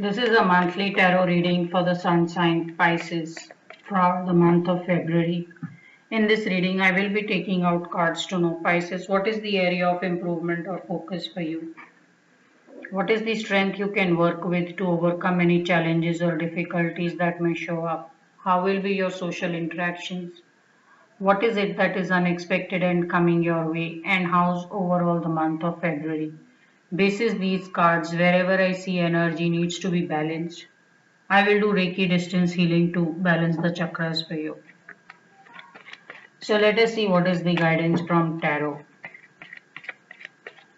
This is a monthly tarot reading for the sun sign Pisces for the month of February. In this reading, I will be taking out cards to know Pisces. What is the area of improvement or focus for you? What is the strength you can work with to overcome any challenges or difficulties that may show up? How will be your social interactions? What is it that is unexpected and coming your way? And how's overall the month of February? Basis these cards, wherever I see energy needs to be balanced. I will do Reiki distance healing to balance the chakras for you. So let us see what is the guidance from tarot.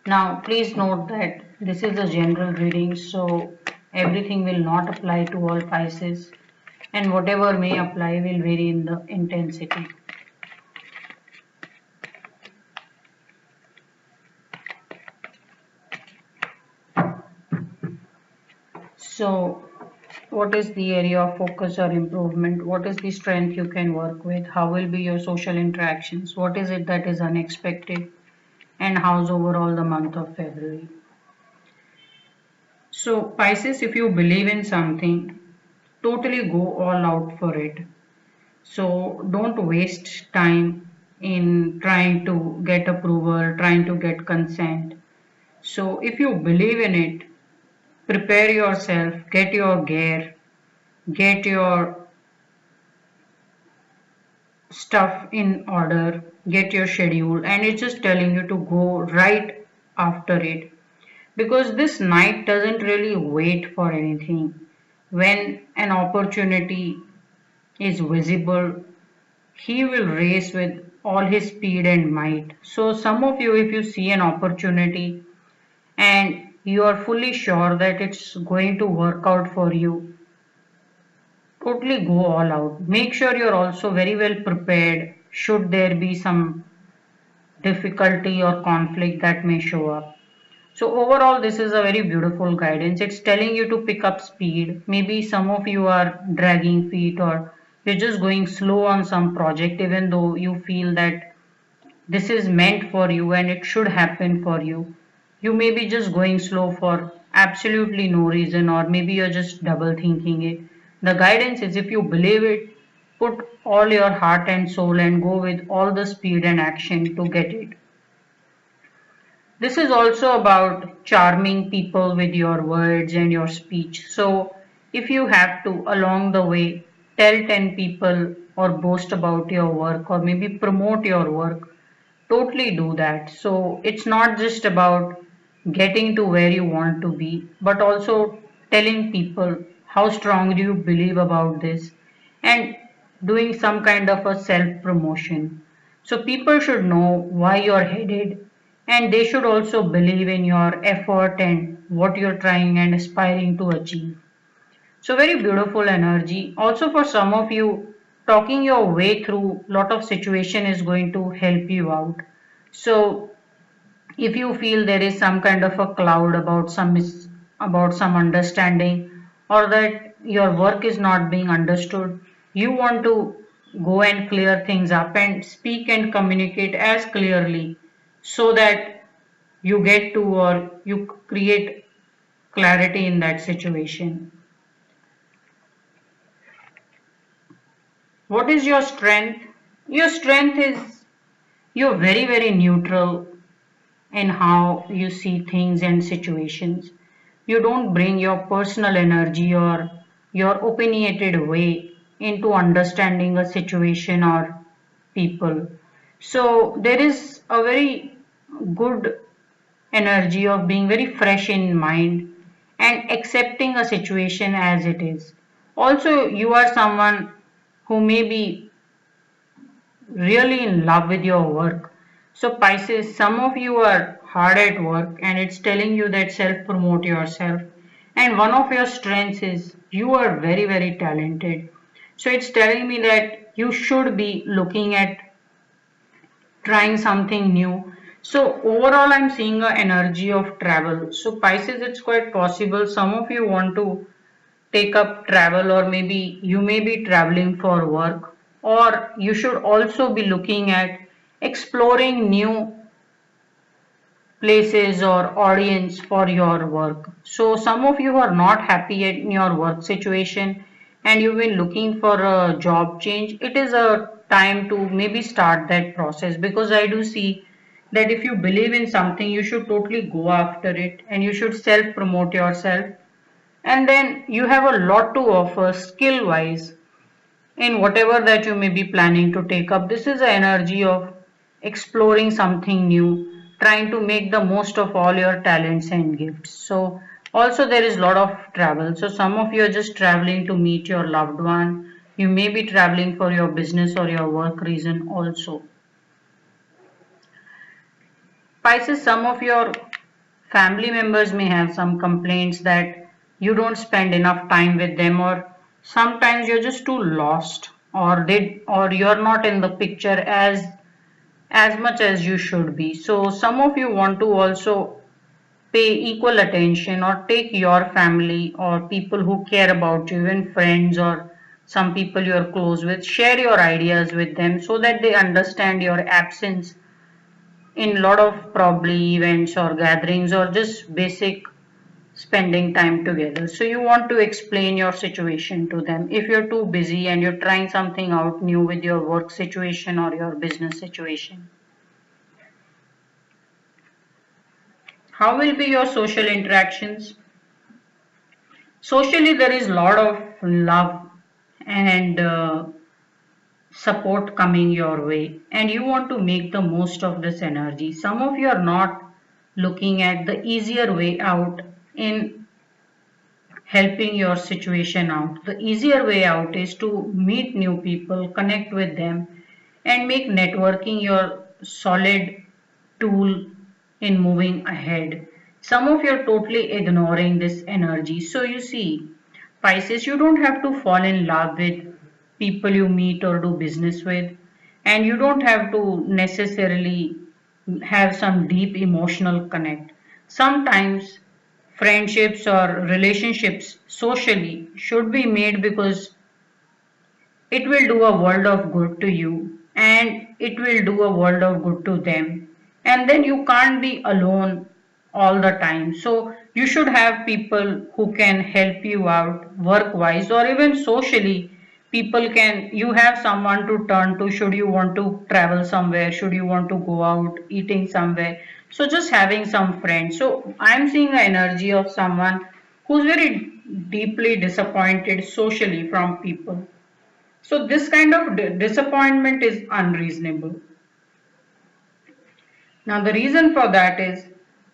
Now please note that this is a general reading, so everything will not apply to all Pisces, and whatever may apply will vary in the intensity. So what is the area of focus or improvement? What is the strength you can work with? How will be your social interactions? What is it that is unexpected? And how's overall the month of February? So Pisces, if you believe in something, totally go all out for it. So don't waste time in trying to get approval, trying to get consent. So if you believe in it, prepare yourself, get your gear, get your stuff in order, get your schedule, and it's just telling you to go right after it. Because this knight doesn't really wait for anything. When an opportunity is visible, he will race with all his speed and might. So some of you, if you see an opportunity and you are fully sure that it's going to work out for you, totally go all out. Make sure you're also very well prepared should there be some difficulty or conflict that may show up. So overall, this is a very beautiful guidance. It's telling you to pick up speed. Maybe some of you are dragging feet or you're just going slow on some project, even though you feel that this is meant for you and it should happen for you. You may be just going slow for absolutely no reason, or maybe you're just double thinking it. The guidance is, if you believe it, put all your heart and soul and go with all the speed and action to get it. This is also about charming people with your words and your speech. So, if you have to, along the way, tell 10 people or boast about your work or maybe promote your work, totally do that. So, it's not just about getting to where you want to be, but also telling people how strong do you believe about this and doing some kind of a self promotion. So people should know why you're headed, and they should also believe in your effort and what you're trying and aspiring to achieve. So very beautiful energy. Also for some of you, talking your way through lot of situation is going to help you out. So if you feel there is some kind of a cloud about about some understanding, or that your work is not being understood, you want to go and clear things up and speak and communicate as clearly so that you get to or you create clarity in that situation. What is your strength? Your strength is you're very neutral in how you see things and situations. You don't bring your personal energy or your opinionated way into understanding a situation or people. So there is a very good energy of being very fresh in mind and accepting a situation as it is. Also, you are someone who may be really in love with your work. So Pisces, some of you are hard at work and it's telling you that self promote yourself. And one of your strengths is you are very talented. So it's telling me that you should be looking at trying something new. So overall I'm seeing an energy of travel. So Pisces, it's quite possible some of you want to take up travel, or maybe you may be traveling for work, or you should also be looking at exploring new places or audience for your work. So some of you are not happy in your work situation and you've been looking for a job change. It is a time to maybe start that process, because I do see that if you believe in something, you should totally go after it and you should self promote yourself. And then you have a lot to offer skill wise in whatever that you may be planning to take up. This is the energy of exploring something new, trying to make the most of all your talents and gifts. So also there is a lot of travel. So some of you are just traveling to meet your loved one. You may be traveling for your business or your work reason also. Pisces, some of your family members may have some complaints that you don't spend enough time with them, or sometimes you're just too lost, or you're not in the picture as much as you should be. So some of you want to also pay equal attention or take your family or people who care about you, even friends or some people you're close with, share your ideas with them so that they understand your absence in a lot of probably events or gatherings or just basic spending time together. So you want to explain your situation to them. If you're too busy and you're trying something out new with your work situation or your business situation, how will be your social interactions? Socially, there is a lot of love and support coming your way, and you want to make the most of this energy. Some of you are not looking at the easier way out in helping your situation out. The easier way out is to meet new people, connect with them, and make networking your solid tool in moving ahead. Some of you are totally ignoring this energy. So you see, Pisces, you don't have to fall in love with people you meet or do business with, and you don't have to necessarily have some deep emotional connect. Sometimes friendships or relationships socially should be made because it will do a world of good to you and it will do a world of good to them. And then you can't be alone all the time. So you should have people who can help you out work wise or even socially. People can, you have someone to turn to should you want to travel somewhere, should you want to go out eating somewhere. So just having some friends. So I'm seeing the energy of someone who's very deeply disappointed socially from people. So this kind of disappointment is unreasonable. Now the reason for that is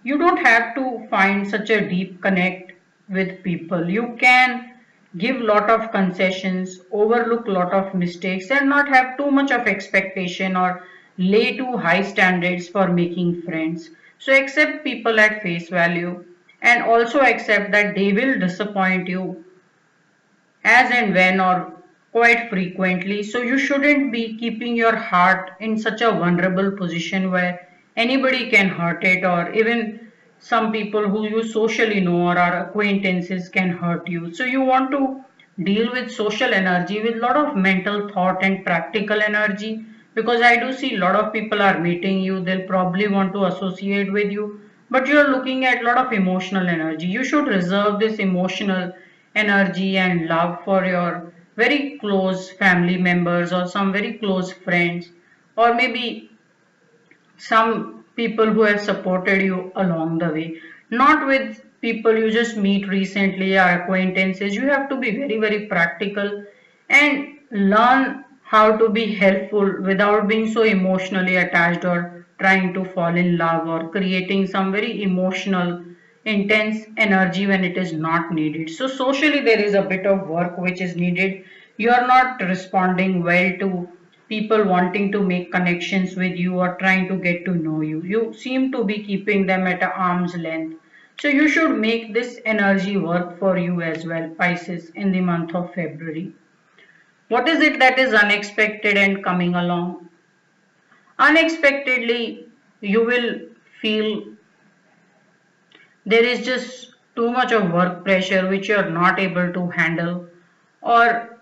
you don't have to find such a deep connect with people. You can give lot of concessions, overlook lot of mistakes and not have too much of expectation or lay too high standards for making friends. So accept people at face value and also accept that they will disappoint you as and when or quite frequently. So you shouldn't be keeping your heart in such a vulnerable position where anybody can hurt it, or even some people who you socially know or are acquaintances can hurt you. So you want to deal with social energy with a lot of mental thought and practical energy, because I do see a lot of people are meeting you, they'll probably want to associate with you, but you're looking at a lot of emotional energy. You should reserve this emotional energy and love for your very close family members or some very close friends, or maybe some people who have supported you along the way, not with people you just meet recently or acquaintances. You have to be very very practical and learn how to be helpful without being so emotionally attached or trying to fall in love or creating some very emotional intense energy when it is not needed. So socially there is a bit of work which is needed. You are not responding well to people wanting to make connections with you or trying to get to know you. You seem to be keeping them at an arm's length. So you should make this energy work for you as well, Pisces, in the month of February. What is it that is unexpected and coming along? Unexpectedly, you will feel there is just too much of work pressure which you are not able to handle, or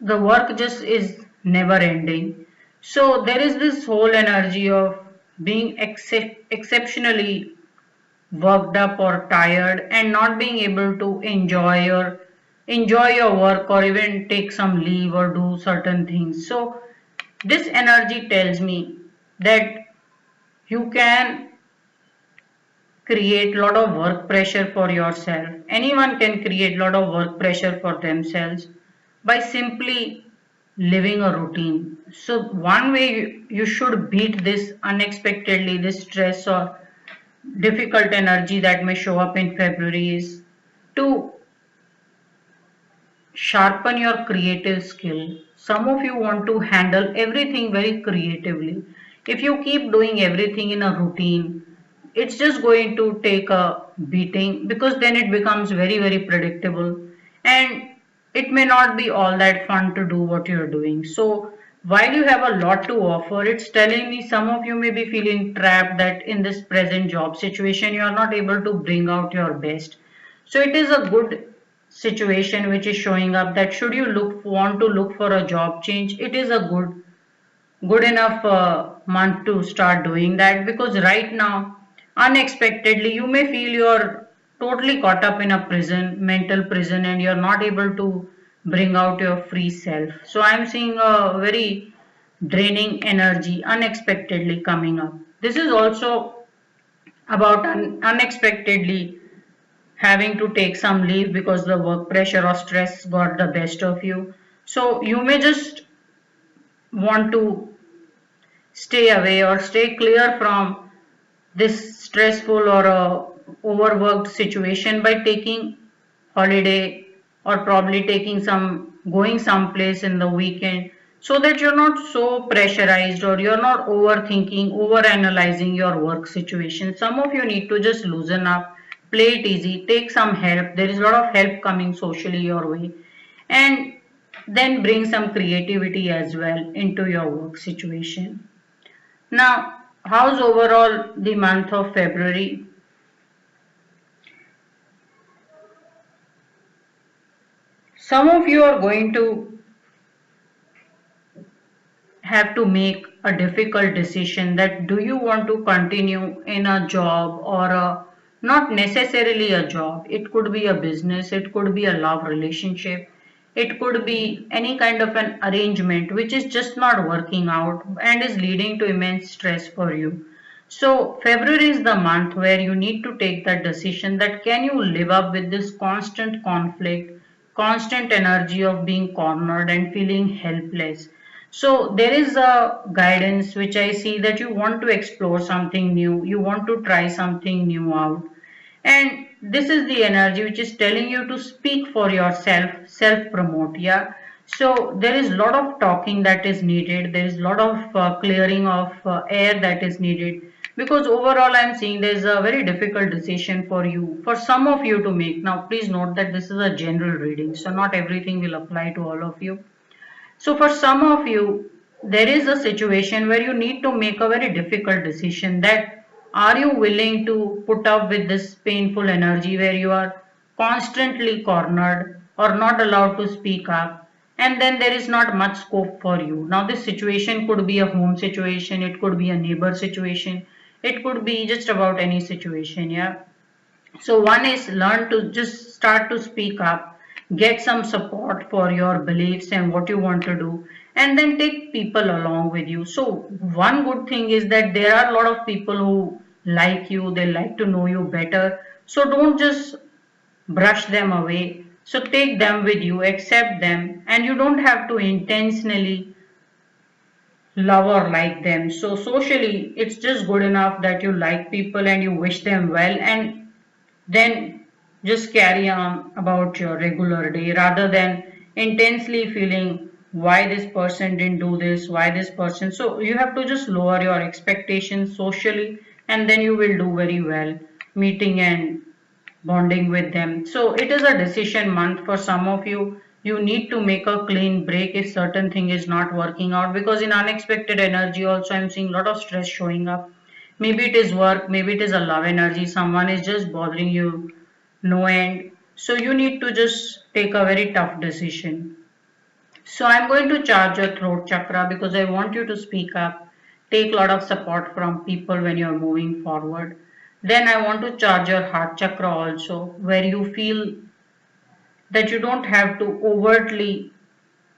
the work just is never ending. So there is this whole energy of being exceptionally worked up or tired and not being able to enjoy your work or even take some leave or do certain things. So this energy tells me that you can create a lot of work pressure for yourself. Anyone can create a lot of work pressure for themselves by simply living a routine. So one way you should beat this unexpectedly, this stress or difficult energy that may show up in February is to sharpen your creative skill. Some of you want to handle everything very creatively. If you keep doing everything in a routine, it's just going to take a beating because then it becomes very, very predictable and it may not be all that fun to do what you're doing. So, while you have a lot to offer, it's telling me some of you may be feeling trapped that in this present job situation you are not able to bring out your best. So it is a good situation which is showing up that should you want to look for a job change, it is a good enough month to start doing that, because right now unexpectedly you may feel you're totally caught up in a mental prison, and you're not able to bring out your free self. So I'm seeing a very draining energy unexpectedly coming up. This is also about unexpectedly having to take some leave because the work pressure or stress got the best of you. So you may just want to stay away or stay clear from this stressful or overworked situation by taking holiday, or probably taking some going someplace in the weekend, so that you're not so pressurized or you're not overthinking, over analyzing your work situation. Some of you need to just loosen up, play it easy, take some help. There is a lot of help coming socially your way, and then bring some creativity as well into your work situation. Now, how's overall the month of February? Some of you are going to have to make a difficult decision that do you want to continue in a job or not necessarily a job. It could be a business, it could be a love relationship, it could be any kind of an arrangement which is just not working out and is leading to immense stress for you. So February is the month where you need to take that decision that can you live up with this constant conflict, constant energy of being cornered and feeling helpless. So there is a guidance which I see that you want to explore something new, you want to try something new out. And this is the energy which is telling you to speak for yourself, self promote. Yeah. So there is a lot of talking that is needed. There is a lot of clearing of air that is needed, because overall I'm seeing there is a very difficult decision for you, for some of you to make. Now please note that this is a general reading, so not everything will apply to all of you. So for some of you, there is a situation where you need to make a very difficult decision that are you willing to put up with this painful energy where you are constantly cornered or not allowed to speak up, and then there is not much scope for you. Now this situation could be a home situation, it could be a neighbor situation, it could be just about any situation, yeah. So one is learn to just start to speak up, get some support for your beliefs and what you want to do, and then take people along with you. So one good thing is that there are a lot of people who like you, they like to know you better. So don't just brush them away. So take them with you, accept them, and you don't have to intentionally love or like them. So socially, it's just good enough that you like people and you wish them well, and then just carry on about your regular day rather than intensely feeling why this person didn't do this, why this person. So you have to just lower your expectations socially, and then you will do very well meeting and bonding with them. So it is a decision month for some of you. You need to make a clean break if certain thing is not working out, because in unexpected energy also I'm seeing a lot of stress showing up. Maybe it is work, maybe it is a love energy, someone is just bothering you no end. So you need to just take a very tough decision. So I'm going to charge your throat chakra because I want you to speak up take a lot of support from people when you're moving forward. Then I want to charge your heart chakra also, where you feel that you don't have to overtly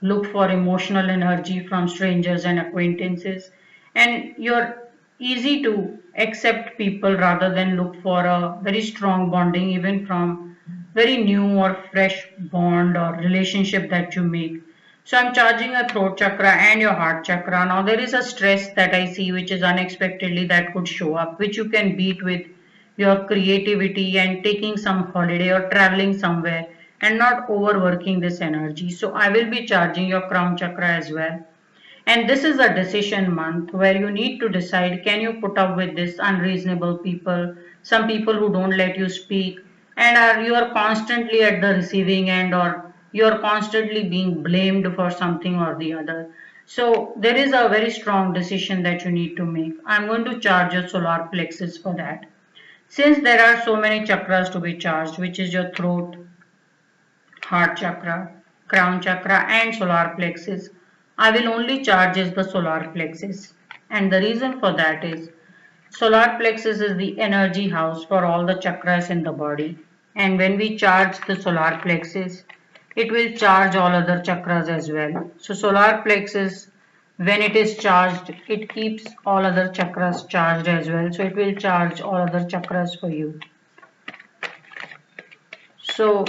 look for emotional energy from strangers and acquaintances, and you're easy to accept people rather than look for a very strong bonding even from very new or fresh bond or relationship that you make. So I'm charging a throat chakra and your heart chakra. Now there is a stress that I see which is unexpectedly that could show up, which you can beat with your creativity and taking some holiday or traveling somewhere and not overworking this energy. So I will be charging your crown chakra as well. And this is a decision month where you need to decide, can you put up with this unreasonable people, some people who don't let you speak, and are you are constantly at the receiving end, or you are constantly being blamed for something or the other. So there is a very strong decision that you need to make. I'm going to charge your solar plexus for that. Since there are so many chakras to be charged, which is your throat, heart chakra, crown chakra, and solar plexus, I will only charge is the solar plexus. And the reason for that is solar plexus is the energy house for all the chakras in the body. And when we charge the solar plexus, it will charge all other chakras as well. So solar plexus, when it is charged, it keeps all other chakras charged as well. So it will charge all other chakras for you. So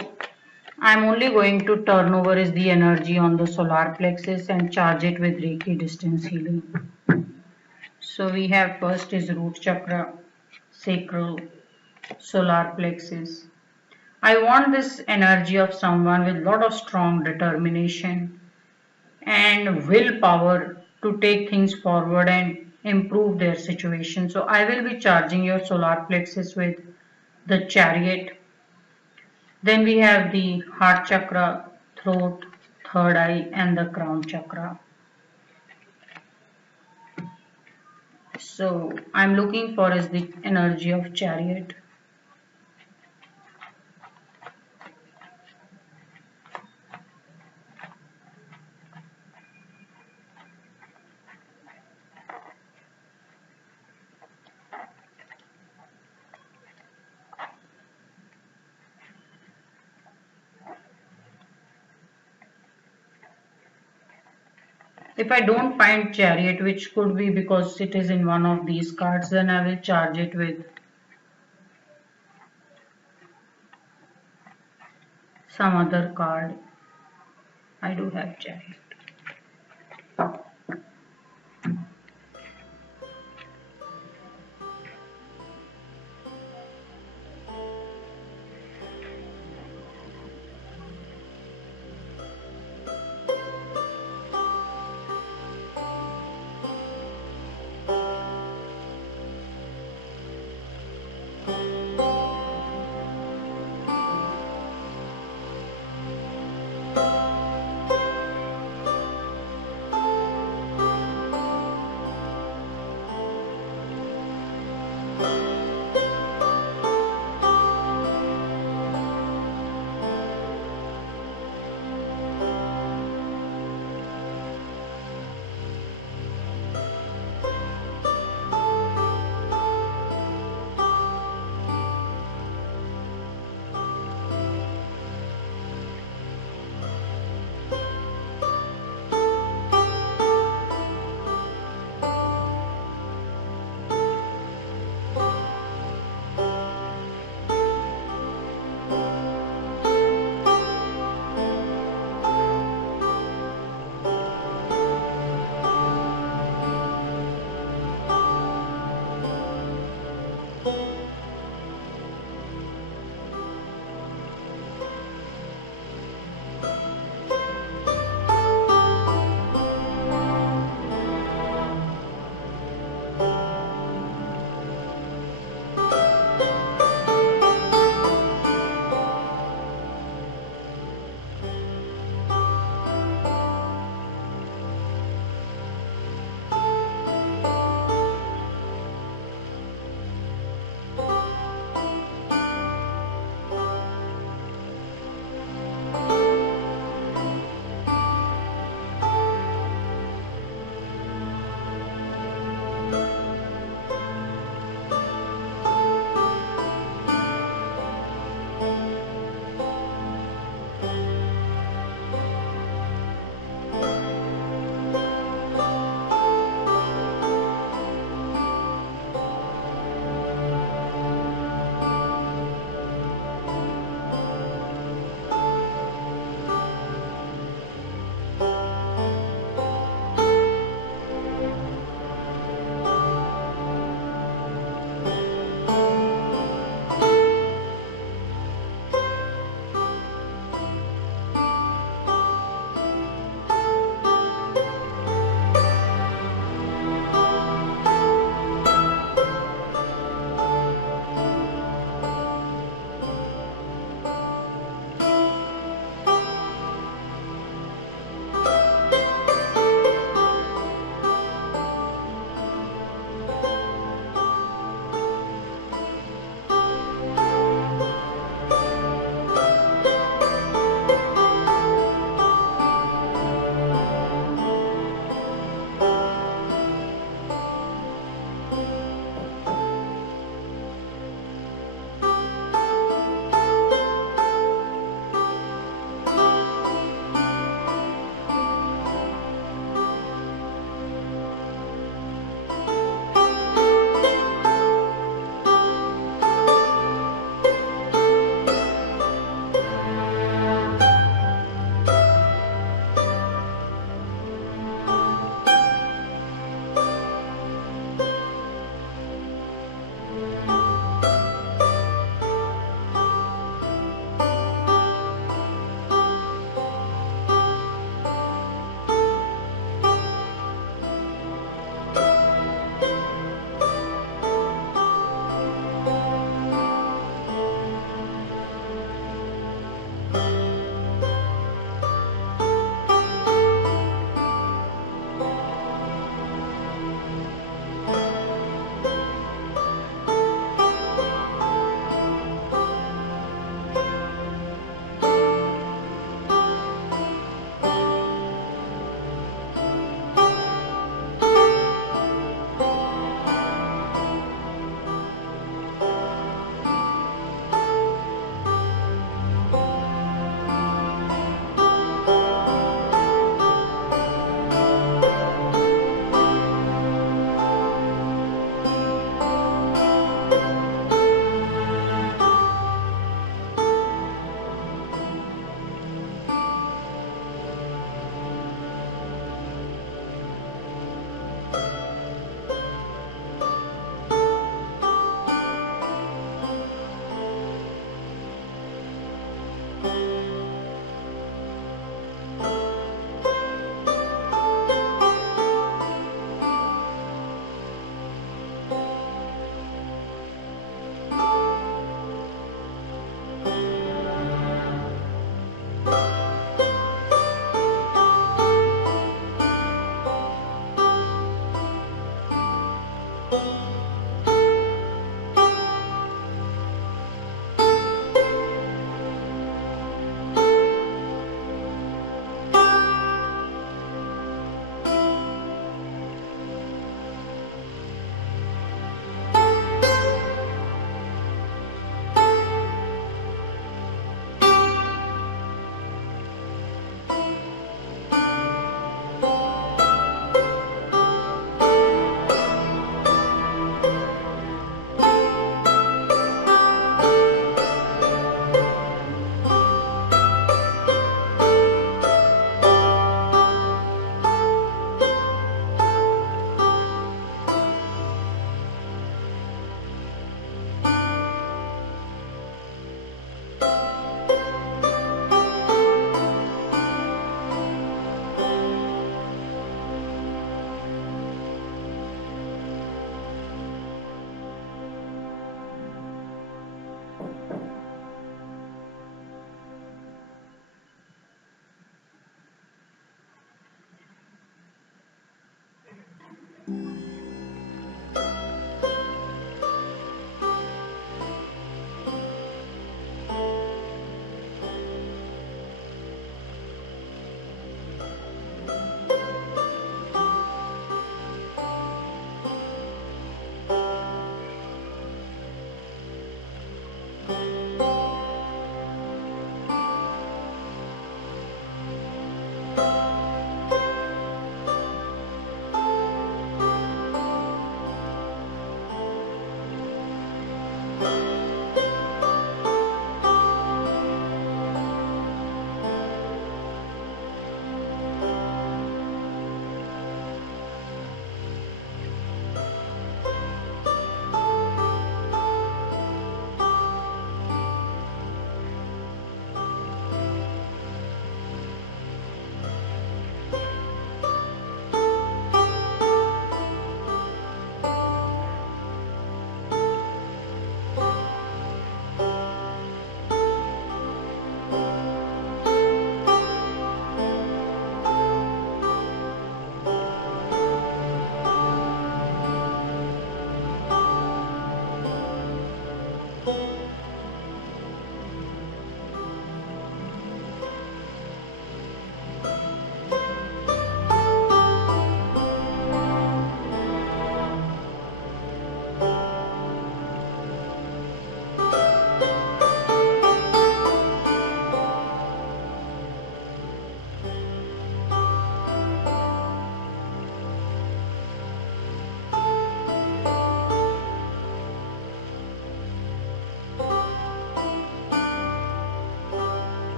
I'm only going to turn over is the energy on the solar plexus and charge it with Reiki distance healing. So we have first is root chakra, sacral, solar plexus. I want this energy of someone with lot of strong determination and willpower to take things forward and improve their situation. So I will be charging your solar plexus with the chariot. Then we have the heart chakra, throat, third eye, and the crown chakra. So I'm looking for is the energy of chariot. If I don't find chariot, which could be because it is in one of these cards, then I will charge it with some other card. I do have chariot.